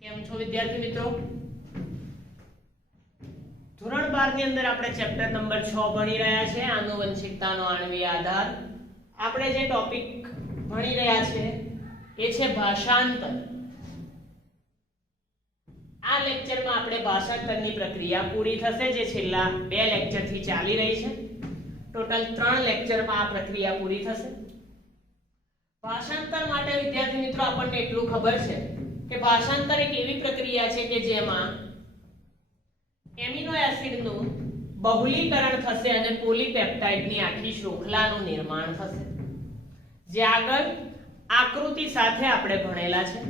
કેમ છો વિદ્યાર્થી મિત્રો? ધોરણ 12 ની અંદર આપણે ચેપ્ટર નંબર 6 ભણી રહ્યા છે, આનુવંશિકતાનો આણ્વીય આધાર. આપણે જે ટોપિક ભણી રહ્યા છે એ છે ભાષાંતર. આ લેક્ચરમાં આપણે ભાષાંતરની પ્રક્રિયા પૂરી થશે, જે છેલ્લા 2 લેક્ચરથી ચાલી રહી છે. ટોટલ 3 લેક્ચરમાં આ પ્રક્રિયા પૂરી થશે. ભાષાંતર માટે વિદ્યાર્થી મિત્રો આપણને એટલું ખબર છે કે ભાષાંતર એક એવી પ્રક્રિયા છે કે જેમાં એમિનો એસિડનું બહુલીકરણ થશે અને પોલીપેપ્ટાઇડની આખી શૃંખલાનું નિર્માણ થશે. જે આગળ આકૃતિ સાથે આપણે ભણેલા છે.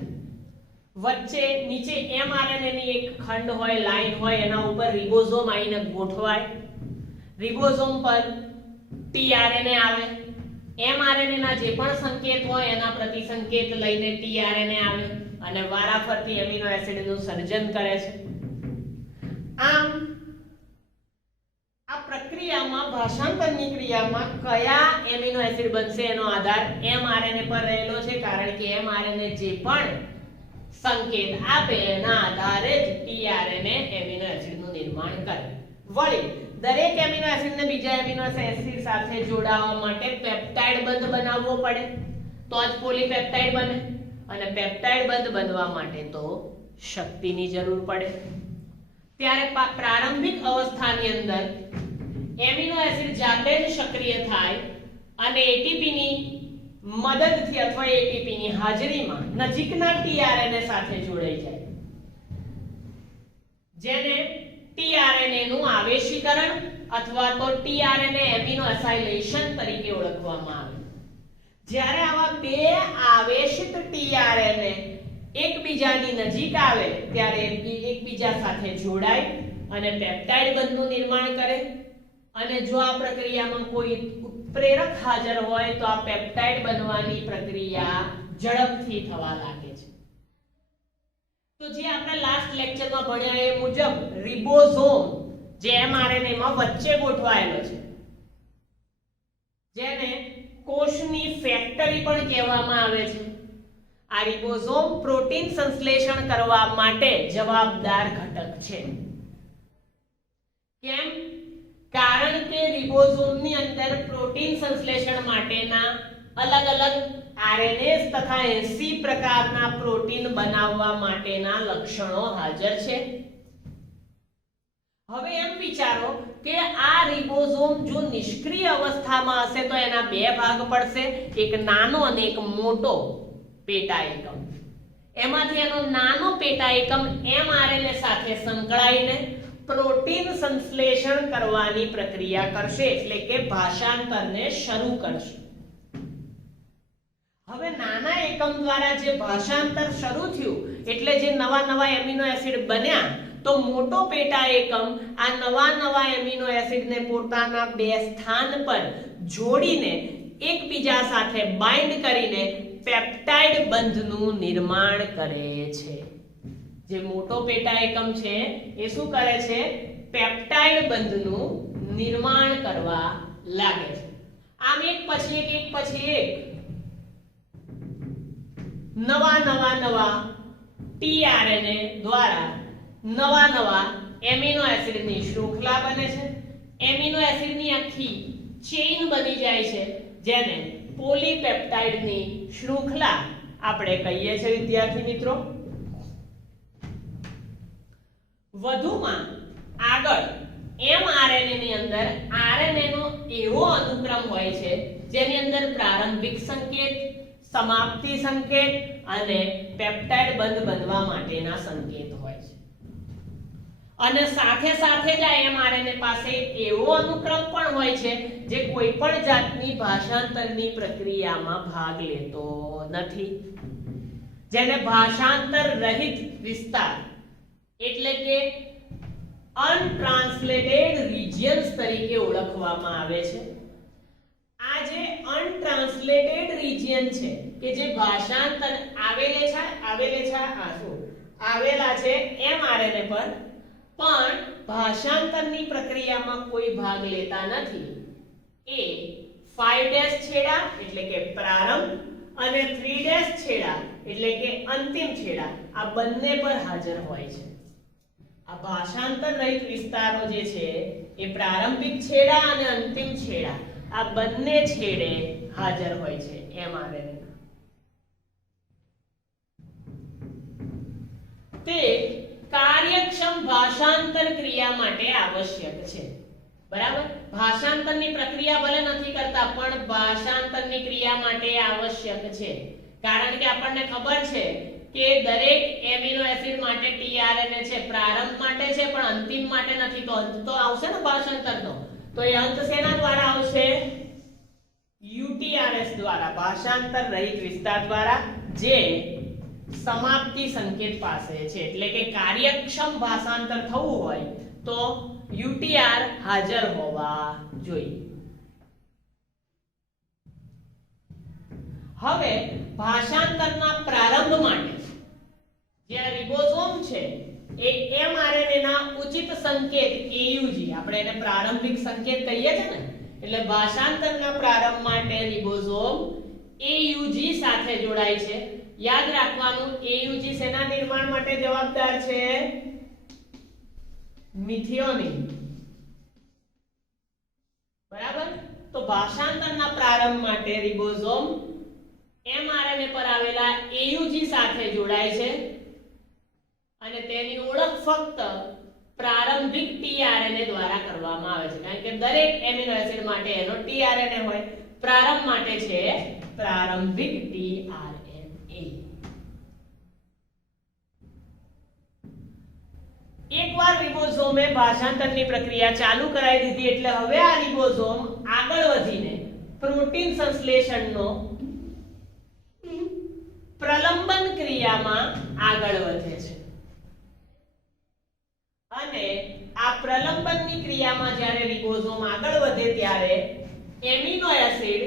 વચ્ચે નીચે mRNA ની એક ખંડ હોય, લાઈન હોય, એના ઉપર રિબોઝોમ આવીને ગોઠવાય. રિબોઝોમ પર tRNA આવે. mRNA ના જે પણ સંકેત હોય એના પ્રતિસંકેત લઈને tRNA આવે અને વારાફરતી એમિનો એસિડનું સર્જન કરે છે. આમ આ પ્રક્રિયામાં, ભાષાંતરની ક્રિયામાં કયા એમિનો એસિડ બનશે એનો આધાર mRNA પર રહેલો છે, કારણ કે mRNA જે પણ સંકેત આપે એના આધારે જ tRNA એમિનો એસિડનું નિર્માણ કરે. વળી દરેક એમિનો એસિડને બીજા એમિનો એસિડ સાથે જોડાવા માટે પેપ્ટાઇડ બંધ બનાવવો પડે, તો જ પોલીપેપ્ટાઇડ બને. અને પેપ્ટાઇડ બંધ બનવા માટે તો શક્તિની જરૂર પડે. ત્યારે પ્રારંભિક અવસ્થાની અંદર એમિનો એસિડ જાતે જ સક્રિય થાય અને એટીપી ની મદદથી અથવા એટીપી ની હાજરીમાં નજીકના tRNA સાથે જોડાઈ જાય, જેને tRNA નું આવેશીકરણ અથવા તો tRNA એમિનો એસાઇલેશન તરીકે ઓળખવામાં આવે. જ્યારે આવા બે આવેશિત tRNA એકબીજાની નજીક આવે ત્યારે એકબીજા સાથે જોડાય અને પેપ્ટાઇડ બંધનું નિર્માણ કરે. અને જો આ પ્રક્રિયામાં કોઈ ઉત્પ્રેરક હાજર હોય તો આ પેપ્ટાઇડ બનવાની પ્રક્રિયા ઝડપથી થવા લાગે છે. તો જે આપણે લાસ્ટ લેક્ચરમાં ભણ્યા એ મુજબ રિબોઝોમ જે mRNA માં વચ્ચે ગોઠવાયેલો છે, જેને કોષની ફેક્ટરી પણ કહેવામાં આવે છે. આ રિબોઝોમ પ્રોટીન સંશ્લેષણ કરવા માટે જવાબદાર ઘટક છે. કેમ? કારણ કે રિબોઝોમની અંદર પ્રોટીન સંશ્લેષણ માટેના અલગ અલગ RNAs તથા 80 પ્રકારના પ્રોટીન બનાવવા માટેના લક્ષણો હાજર છે. હવે એમ વિચારો કે આ રિબોઝોમ જો નિષ્ક્રિય અવસ્થામાં હશે તો એના બે ભાગ પડશે, એક નાનો અને એક મોટો પેટા એકમ. એમાંથી એનો નાનો પેટા એકમ mRNA સાથે સંકળાઈને પ્રોટીન સંશ્લેષણ કરવાની પ્રક્રિયા કરશે, એટલે કે ભાષાંતરને શરૂ કરશે. હવે નાના એકમ દ્વારા જે ભાષાંતર શરૂ થયું એટલે જે નવા એમિનો એસિડ બન્યા, તો મોટો પેટા એકમ આ નવા એમિનો એસિડને પોતાના બે સ્થાન પર જોડીને એકબીજા સાથે બાઇન્ડ કરીને પેપ્ટાઇડ બંધનું નિર્માણ કરે છે. જે મોટો પેટા એકમ છે એ શું કરે છે? પેપ્ટાઇડ બંધનું નિર્માણ કરવા લાગે છે. આમ એક પછી એક નવા tRNA દ્વારા નવા એમિનો એસિડની શૃંખલા બને છે. એમિનો એસિડની આખી ચેઇન બની જાય છે, જેને પોલીપેપ્ટાઇડની શૃંખલા આપણે કહીએ છીએ વિદ્યાર્થી મિત્રો. વધુમાં આગળ mRNA ની અંદર RNA નો એવો અનુક્રમ હોય છે જેની અંદર પ્રારંભિક સંકેત, સમાપ્તિ સંકેત અને પેપ્ટાઇડ બંધ બનવા માટેના સંકેત હોય છે. અને સાથે સાથે જ આ mRNA પાસે એવો અનુક્રમ પણ હોય છે જે કોઈ પણ જાતની ભાષાંતરની પ્રક્રિયામાં ભાગ લેતો નથી, જેને ભાષાંતર રહિત વિસ્તાર એટલે કે અનટ્રાન્સલેટેડ રિજિયન્સ તરીકે ઓળખવામાં આવે છે. આ જે અનટ્રાન્સલેટેડ રિજિયન છે કે જે ભાષાંતર આવેલા છે mRNA પર, પણ ભાષાંતરની પ્રક્રિયામાં કોઈ ભાગ લેતા નથી, એ 5' છેડા એટલે કે પ્રારંભ અને 3' છેડા એટલે કે અંતિમ છેડા આ બંને પર હાજર હોય છે. આ ભાષાંતર રહિત વિસ્તારો જે છે એ પ્રારંભિક છેડા અને અંતિમ છેડા આ બંને છેડે હાજર હોય છે mRNA. તે કાર્યક્ષમ ભાષાંતર ક્રિયા માટે આવશ્યક છે. બરાબર, ભાષાંતરની પ્રક્રિયા ભલે નથી કરતા પણ ભાષાંતરની ક્રિયા માટે આવશ્યક છે. કારણ કે આપણને ખબર છે કે દરેક એમિનો એસિડ માટે tRNA છે, પ્રારંભ માટે છે પણ અંતિમ માટે નથી. તો અંત તો આવશે ને ભાષાંતરનો, તો એ અંત શેના દ્વારા આવશે? UTRS દ્વારા, ભાષાંતર રહિત વિસ્તાર દ્વારા, જે સમાપ્તિ સંકેત પાસે છે. એટલે કે કાર્યક્ષમ ભાષાંતર થવું હોય તો UTR હાજર હોવા જોઈએ. હવે ભાષાંતરના પ્રારંભ માટે જે રિબોસોમ છે એ mRNA ના ઉચિત સંકેત AUG, આપણે એને પ્રારંભિક સંકેત કહીએ છીએ ને, એટલે ભાષાંતરના પ્રારંભ માટે રિબોસોમ AUG સાથે જોડાય છે. યાદ રાખવાનું, AUG શેના નિર્માણ માટે જવાબદાર છે? મિથિયોનિન. બરાબર, તો ભાષાંતરના પ્રારંભ માટે રિબોસોમ mRNA પર આવેલા AUG સાથે જોડાય છે અને તેની ઓળખ ફક્ત પ્રારંભિક tRNA દ્વારા કરવામાં આવે છે. કારણ કે દરેક એમિનો એસિડ માટે એનો tRNA હોય. પ્રારંભ માટે છે પ્રારંભિક tRNA. એકવાર રિબોસોમે ભાષાંતરની પ્રક્રિયા ચાલુ કરાવી દીધી એટલે હવે આ રિબોસોમ આગળ વધીને પ્રોટીન સંશ્લેષણનો પ્રલંબન ક્રિયામાં આગળ વધે છે. અને આ પ્રલંબનની ક્રિયામાં જ્યારે રિબોસોમ આગળ વધે ત્યારે એમિનો એસિડ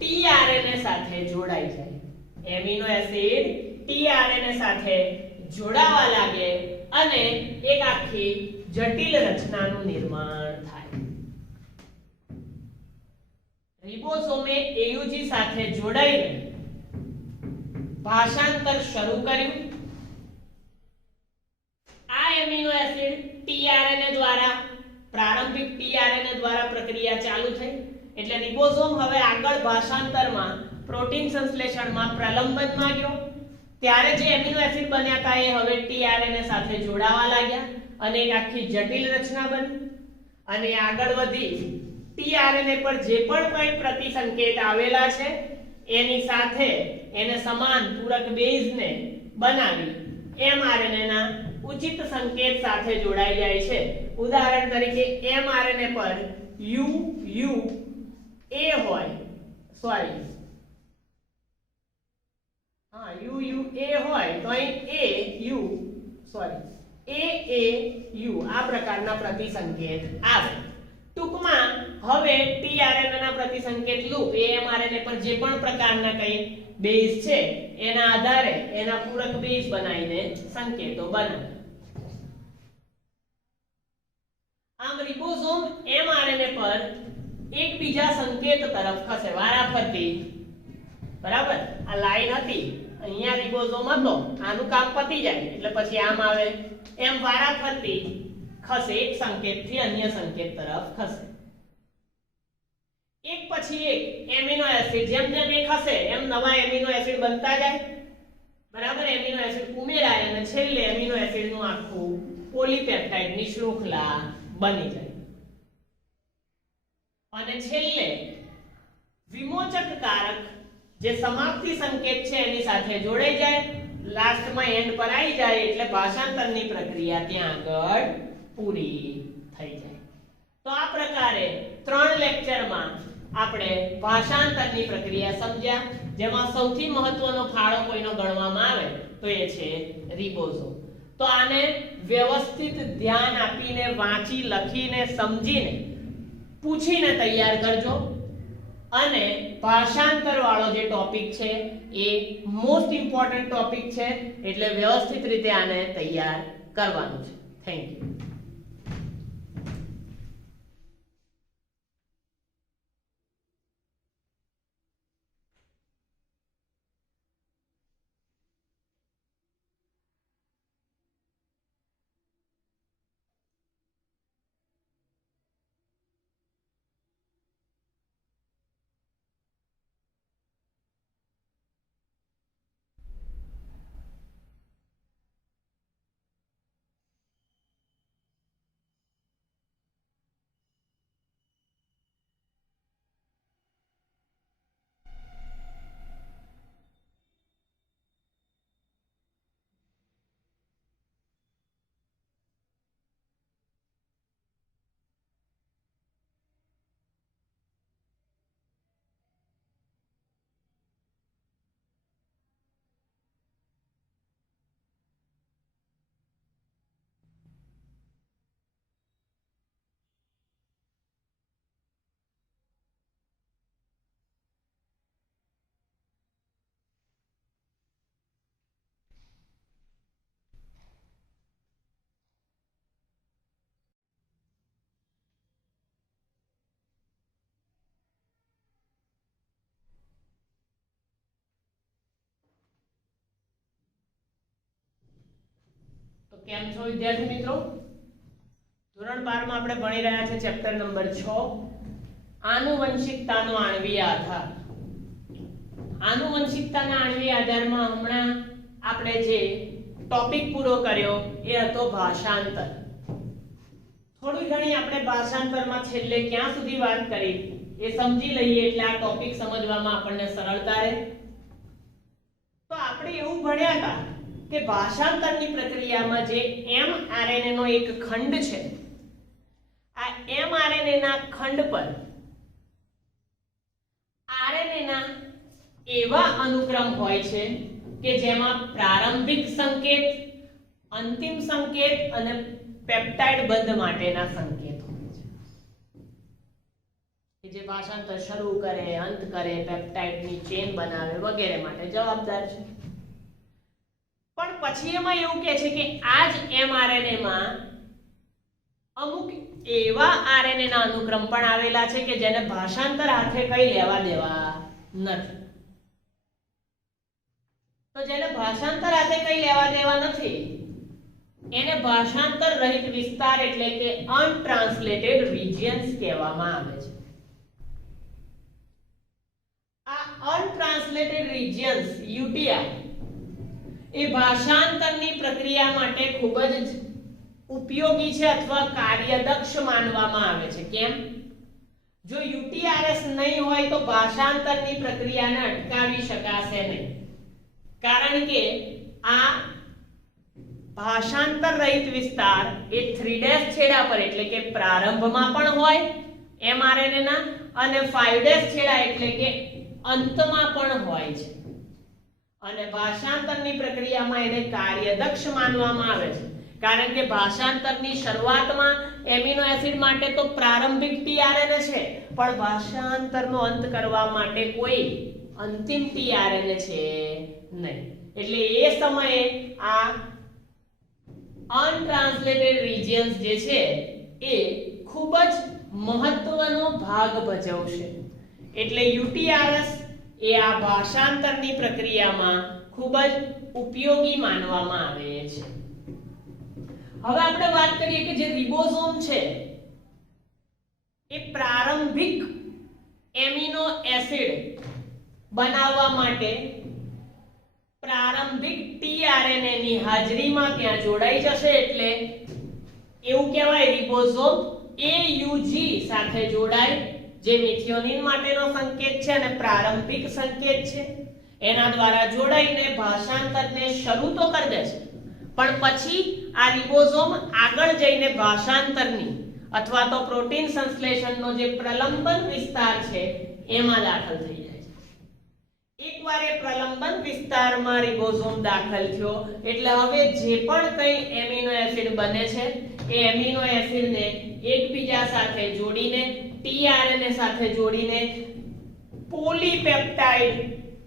tRNA સાથે જોડાઈ જાય. એમિનો એસિડ tRNA સાથે જોડાવા લાગે અને એક આખી જટિલ રચનાનું નિર્માણ થાય. રિબોસોમે AUG સાથે જોડાઈને ભાષાંતર શરૂ કર્યું. આ એમિનો એસિડ tRNA દ્વારા, પ્રારંભિક tRNA દ્વારા પ્રક્રિયા ચાલુ થઈ એટલે રિબોસોમ હવે આગળ ભાષાંતરમાં, પ્રોટીન સંશ્લેષણમાં, પ્રલંબનમાં ગયો. ત્યારે જે એમિનો એસિડ બન્યા હતા એ હવે tRNA સાથે જોડાવા લાગ્યા અને એક આખી જટિલ રચના બની. અને આગળ વધી tRNA પર જે પણ કંઈ પ્રતિસંકેત આવેલા છે એની સાથે એને સમાન પૂરક બેઝને બનાવી mRNA ના ઉચિત સંકેત સાથે જોડાઈ જાય છે. ઉદાહરણ તરીકે mRNA પર UUA હોય, સોરી UUA હોય તો અહીં AAU આ પ્રકારના પ્રતિસંકેત આવે. ટૂંકમાં હવે tRNA ના પ્રતિસંકેત લૂપ એ mRNA પર જે પણ પ્રકારના કંઈ બેઝ છે એના આધારે એના પૂરક બેઝ બનાવીને સંકેતો બનાવે. આમ રિબોસોમ mRNA પર એકબીજા સંકેત તરફ ખસે વારાફરતી. બરાબર, આ લાઈન હતી, અહીંયા રિબોસોમ હતો, આનું કામ પતી જાય એટલે પછી આમ આવે, એમ વારાફરતી ખસે, એક સંકેતથી અન્ય સંકેત તરફ ખસે. એક પછી એક એમિનો એસિડ જેમ જેમ એ ખસે એમ નવા એમિનો એસિડ બનતા જાય. બરાબર, એમિનો એસિડ ઉમેરાય અને છેલ્લે એમિનો એસિડનું આખું પોલીપેપ્ટાઇડની શૃંખલા બની જાય. અને છેલ્લે વિમોચક કારક જે સમાપ્તિ સંકેત છે એની સાથે જોડાઈ જાય, લાસ્ટમાં એન્ડ પર આવી જાય એટલે ભાષાંતરની પ્રક્રિયા ત્યાં આગળ પૂરી થઈ જાય. તો આ પ્રકારે 3 લેક્ચરમાં આપણે ભાષાંતરની પ્રક્રિયા સમજ્યા, જેમાં સૌથી મહત્વનો ફાળો કોઈનો ગણવામાં આવે તો એ છે રિબોસોમ. તો આને વ્યવસ્થિત ધ્યાન આપીને, વાંચી, લખીને, સમજીને, પૂછીને તૈયાર કરજો. અને ભાષાંતર વાળો જે ટોપિક છે એ મોસ્ટ ઇમ્પોર્ટન્ટ ટોપિક છે એટલે વ્યવસ્થિત રીતે આને તૈયાર કરવાનું છે. Thank you. કેમ છો વિદ્યાર્થી મિત્રો? ધોરણ 12 માં આપણે ભણી રહ્યા છે ચેપ્ટર નંબર 6 આનુવંશિકતાનો આણ્વીય આધાર. આનુવંશિકતાના આણ્વીય આધારમાં હમણાં આપણે જે ટોપિક પૂરો કર્યો એ હતો ભાષાંતર. થોડી ઘણી આપણે ભાષાંતરમાં છેલ્લે ક્યાં સુધી વાત કરી એ સમજી લઈએ એટલે આ ટોપિક સમજવામાં આપણને સરળતા રહે. તો આપણે એવું ભણ્યા હતા કે ભાષાંતરની પ્રક્રિયામાં જે mRNA નો એક ખંડ છે, આ mRNA ના ખંડ પર RNA ના એવા અનુક્રમ હોય છે કે જેમાં પ્રારંભિક સંકેત, અંતિમ સંકેત અને પેપ્ટાઇડ બંધ માટેના સંકેત હોય છે કે જે ભાષાંતર શરૂ કરે, અંત કરે, પેપ્ટાઇડની ચેન બનાવે વગેરે માટે જવાબદાર છે. પણ પછી એમાં એવું કહે છે કે આ જ mRNA માં અમુક એવા RNA ના અનુક્રમ પણ આવેલા છે કે જેને ભાષાંતર હાથે કઈ લેવા દેવા નથી. તો જેને ભાષાંતર હાથે કઈ લેવા દેવા નથી એને ભાષાંતર રહિત વિસ્તાર એટલે કે અનટ્રાન્સલેટેડ રિજિયન્સ કહેવામાં આવે છે. આ અનટ્રાન્સલેટેડ રિજિયન્સ UTI એ ભાષાંતરની પ્રક્રિયા માટે ખૂબ જ ઉપયોગી છે અથવા કાર્યદક્ષ માનવામાં આવે છે. કેમ? જો UTRS નહીં હોય તો ભાષાંતરની પ્રક્રિયાને અટકાવી શકાશે નહીં, કારણ કે આ ભાષાંતર રહિત વિસ્તાર એ 3' છેડા પર એટલે કે પ્રારંભમાં પણ હોય mRNA ના અને 5' છેડા એટલે કે અંતમાં પણ હોય છે. અને ભાષાંતરની પ્રક્રિયામાં એને કાર્યદક્ષ માનવામાં આવે છે, કારણ કે ભાષાંતરની શરૂઆતમાં એમિનો એસિડ માટે તો પ્રારંભિક tRNA છે, પણ ભાષાંતરનો અંત કરવા માટે કોઈ અંતિમ tRNA છે નહીં. એટલે એ સમયે આ અનટ્રાન્સલેટેડ રિજિયન્સ જે છે એ ખૂબ જ મહત્વનો ભાગ ભજવશે. એટલે UTRS એ આ ભાષાંતરની પ્રક્રિયામાં ખૂબ જ ઉપયોગી માનવામાં આવે છે. હવે આપણે વાત કરીએ કે જે રિબોસોમ છે એ પ્રારંભિક એમિનો એસિડ બનાવવા માટે પ્રારંભિક tRNA ની હાજરીમાં ત્યાં જોડાઈ જશે, એટલે એવું કહેવાય રિબોસોમ AUG સાથે જોડાય, જે મિથિયોનિન માટેનો સંકેત છે અને પ્રારંભિક સંકેત છે, એના દ્વારા જોડાઈને ભાષાંતરને શરૂ તો કરી દે છે, પણ પછી આ રિબોસોમ આગળ જઈને ભાષાંતરની અથવા તો પ્રોટીન સંશ્લેષણનો જે પ્રલંબન વિસ્તાર છે એમાં દાખલ થઈ જાય છે. એકવાર એ પ્રલંબન વિસ્તારમાં રિબોસોમ દાખલ થયો એટલે હવે જે પણ કંઈ એમિનો એસિડ બને છે એ એમિનો એસિડને એકબીજા સાથે જોડીને tRNA સાથે જોડીને પોલીપેપ્ટાઇડ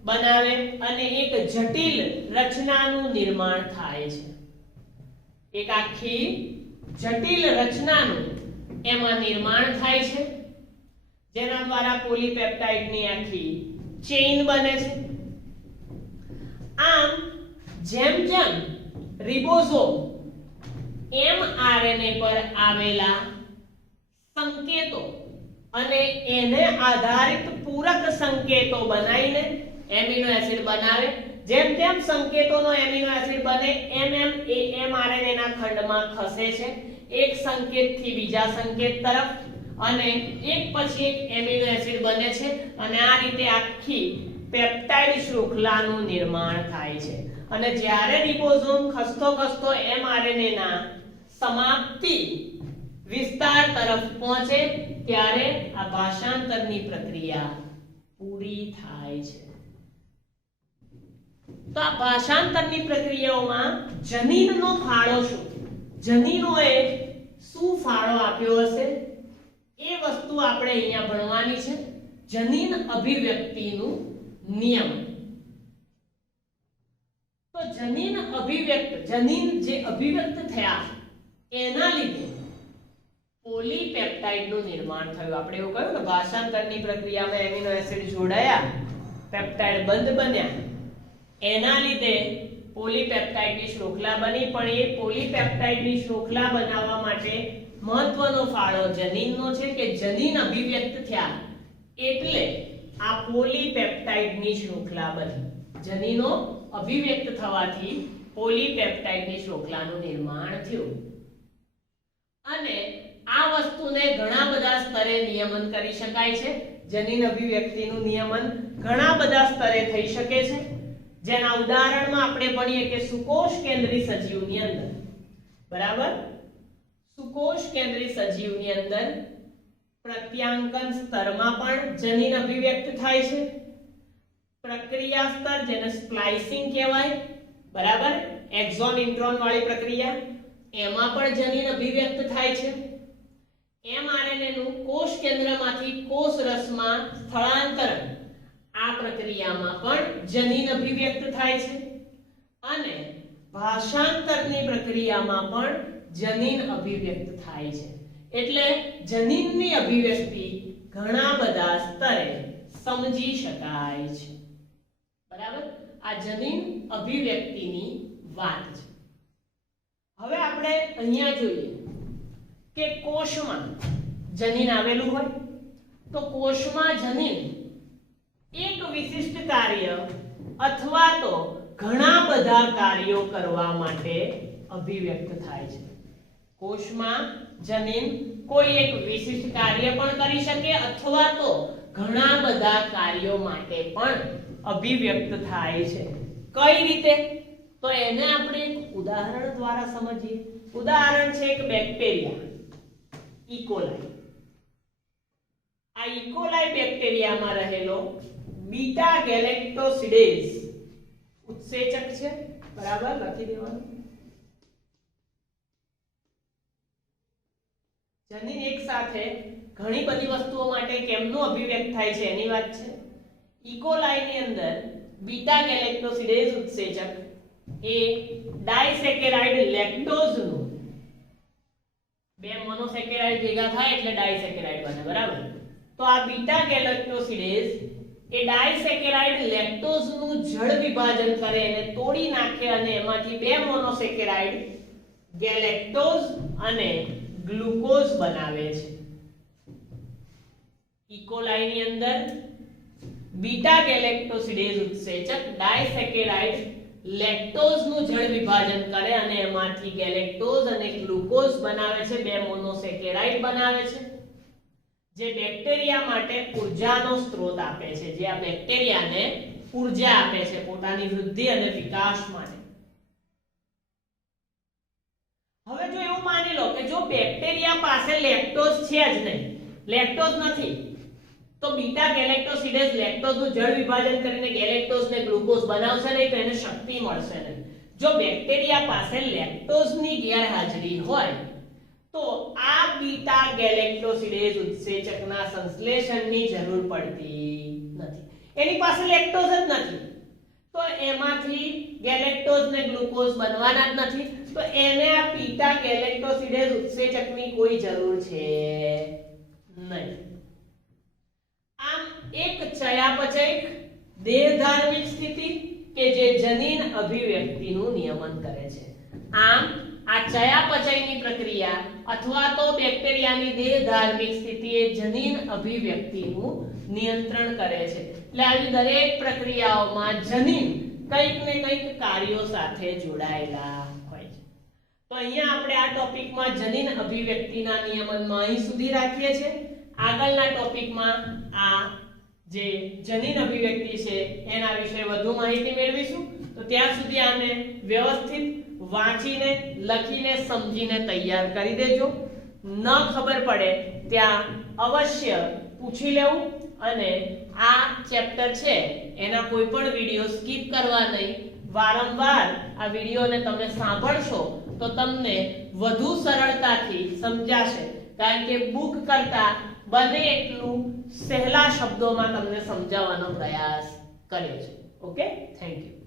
બનાવે અને એક જટિલ રચનાનું નિર્માણ થાય છે. એક આખી જટિલ રચનાનું એમાં નિર્માણ થાય છે, જેના દ્વારા પોલીપેપ્ટાઇડની આખી ચેઇન બને છે. આમ જેમ જેમ રિબોસોમ mRNA પર આવેલા સંકેતો અને એને આધારિત પૂરક સંકેતો બનાવીને એમિનો એસિડ બનાવે, જેમ તેમ સંકેતોનો એમિનો એસિડ બને એમ એમ એ mRNA ના ખંડમાં ખસે છે, એક સંકેતથી બીજા સંકેત તરફ, અને એક પછી એક એમિનો એસિડ બને છે અને આ રીતે આખી પેપ્ટાઇડ શૃંખલાનું નિર્માણ થાય છે. અને જ્યારે રિબોસોમ ખસતો ખસતો mRNA ના સમાપ્તિ વિસ્તાર તરફ પહોંચે ત્યારે આ ભાષાંતરની પ્રક્રિયા પૂરી થાય છે. તો આ ભાષાંતરની પ્રક્રિયાઓમાં જનીનનો ફાળો શું? જનીનોએ શું ફાળો આપ્યો હશે એ વસ્તુ આપણે અહીંયા ભણવાની છે. જનીન અભિવ્યક્તિનું નિયમ. તો જનીન જે અભિવ્યક્ત થયા એના લીધે પોલીપેપ્ટાઇડનું નિર્માણ થયું. આપણે એવું કહ્યું ને ભાષાંતરની પ્રક્રિયામાં એમિનો એસિડ જોડાયા, પેપ્ટાઇડ બંધ બન્યા, એના લીધે પોલીપેપ્ટાઇડની શૃંખલા બની, પણ એ પોલીપેપ્ટાઇડની શૃંખલા બનાવવા માટે મહત્વનો ફાળો જનીનનો છે કે જનીન અભિવ્યક્ત થયા એટલે આ પોલીપેપ્ટાઇડની શૃંખલા બની. જનીનો અભિવ્યક્ત થવાથી પોલીપેપ્ટાઇડની શૃંખલાનું નિર્માણ થયું. અને આ વસ્તુને ઘણા બધા સ્તરે નિયમન કરી શકાય છે. જનીન અભિવ્યક્તિનું નિયમન ઘણા બધા સ્તરે થઈ શકે છે, જેના ઉદાહરણમાં આપણે ભણીએ કે સુકોષ કેન્દ્રી સજીવની અંદર, બરાબર, સુકોષ કેન્દ્રી સજીવની અંદર પ્રત્યાંકન સ્તરમાં પણ જનીન અભિવ્યક્ત થાય છે. પ્રક્રિયા સ્તર જેને સ્પ્લાઇસિંગ કહેવાય, બરાબર, એક્ઝોન ઇન્ટ્રોન વાળી પ્રક્રિયા, એમાં પણ જનીન અભિવ્યક્ત થાય છે. mRNA નું કોષ કેન્દ્રમાંથી કોષ રસમાં સ્થળાંતરણ, આ પ્રક્રિયામાં પણ જનીન અભિવ્યક્ત થાય છે. અને ભાષાંતરની પ્રક્રિયામાં પણ જનીન અભિવ્યક્ત થાય છે. એટલે જનીનની અભિવ્યક્તિ ઘણા બધા સ્તરે સમજી શકાય છે, બરાબર. આ જનીન અભિવ્યક્તિની વાત છે. હવે આપણે અહીંયા જોઈએ કે કોષમાં જનીન આવેલું હોય તો કોષમાં જનીન એક વિશિષ્ટ કાર્ય અથવા તો ઘણા બધા કાર્યો કરવા માટે અભિવ્યક્ત થાય છે. કોષમાં જનીન કોઈ એક વિશિષ્ટ કાર્ય પણ કરી શકે અથવા તો ઘણા બધા કાર્યો માટે પણ અભિવ્યક્ત થાય છે. કઈ રીતે? તો એને આપણે એક ઉદાહરણ દ્વારા સમજીએ. ઉદાહરણ છે એક બેક્ટેરિયા ઇકોલાઈ. આ ઇકોલાઈ બેક્ટેરિયામાં રહેલો બીટા ગેલેક્ટોસિડેઝ ઉત્સેચક છે, બરાબર, લખી દેવાનું. જનીન એક સાથે ઘણી બધી વસ્તુઓ માટે કેમનું અભિવ્યક્ત થાય છે એની વાત છે. ઇકોલાઈની અંદર બીટા ગેલેક્ટોસિડેઝ ઉત્સેચક એ ડાયસેકેરાઇડ લેક્ટોઝનું, બે મોનોસેકેરાઇડ ભેગા થાય એટલે ડાયસેકેરાઇડ બને, બરાબર. તો આ બીટા ગેલેક્ટોસિડેઝ એ ડાયસેકેરાઇડ લેક્ટોઝનું જળ વિભાજન કરે, એને તોડી નાખે અને એમાંથી બે મોનોસેકેરાઇડ ગેલેક્ટોઝ અને ગ્લુકોઝ બનાવે છે. ઇકોલાઈની અંદર બીટા ગેલેક્ટોસિડેઝ ઉત્સેચક ડાયસેકેરાઇડ લેક્ટોઝનું જળ વિભાજન કરે અને એમાંથી ગેલેક્ટોઝ અને ગ્લુકોઝ બનાવે છે, બે મોનોસેકેરાઇડ બનાવે છે, જે બેક્ટેરિયા માટે ઊર્જાનો સ્ત્રોત આપે છે, જે આ બેક્ટેરિયાને ઊર્જા આપે છે પોતાની વૃદ્ધિ અને વિકાસ માટે. હવે જો એવું માની લો કે જો બેક્ટેરિયા પાસે લેક્ટોઝ છે જ નહીં, લેક્ટોઝ નથી, તો બીટા ગેલેક્ટોસિડેઝ લેક્ટોઝનું જળ વિભાજન કરીને ગેલેક્ટોઝ ને ગ્લુકોઝ બનાવશે નહીં, તો એને શક્તિ મળશે નહીં. જો બેક્ટેરિયા પાસે લેક્ટોઝની ગેરહાજરી હોય તો આ બીટા ગેલેક્ટોસિડેઝ ઉત્સેચકના સંશ્લેષણની જરૂર પડતી નથી. એની પાસે લેક્ટોઝ જ નથી, તો એમાંથી ગેલેક્ટોઝ ને ગ્લુકોઝ બનવાના જ નથી, તો એને આ બીટા ગેલેક્ટોસિડેઝ ઉત્સેચકની કોઈ જરૂર છે નહીં. આમ એક ચયાપચયક દેહધાર્મિક સ્થિતિ કે જે જનીન અભિવ્યક્તિનું નિયમન કરે છે. આમ આ ચયાપચયની પ્રક્રિયા અથવા તો બેક્ટેરિયાની દેહધાર્મિક સ્થિતિ એ જનીન અભિવ્યક્તિનું નિયંત્રણ કરે છે. એટલે આવી દરેક પ્રક્રિયાઓમાં જનીન કંઈક ને કંઈક કાર્યો સાથે જોડાયેલા હોય છે. તો અહીંયા આપણે આ ટોપિકમાં જનીન અભિવ્યક્તિના નિયમનમાં અહીં સુધી રાખીએ છીએ. આગળના ટોપિકમાં આ જે જનીન અભિવ્યક્તિ છે એના વિશે વધુ માહિતી મેળવીશું. તો ત્યાં સુધી આને વ્યવસ્થિત વાંચીને, લખીને, સમજીને તૈયાર કરી દેજો. ન ખબર પડે ત્યાં અવશ્ય પૂછી લેવું અને આ ચેપ્ટર છે એના કોઈ પણ વિડિયો સ્કીપ કરવા નહીં. વારંવાર આ વિડિયોને તમે સાંભળશો તો તમને વધુ સરળતાથી સમજાશે, કારણ કે બુક કરતા બને એટલું સહેલા શબ્દોમાં તમને સમજાવવાનો પ્રયાસ કર્યો છે. Okay, thank you.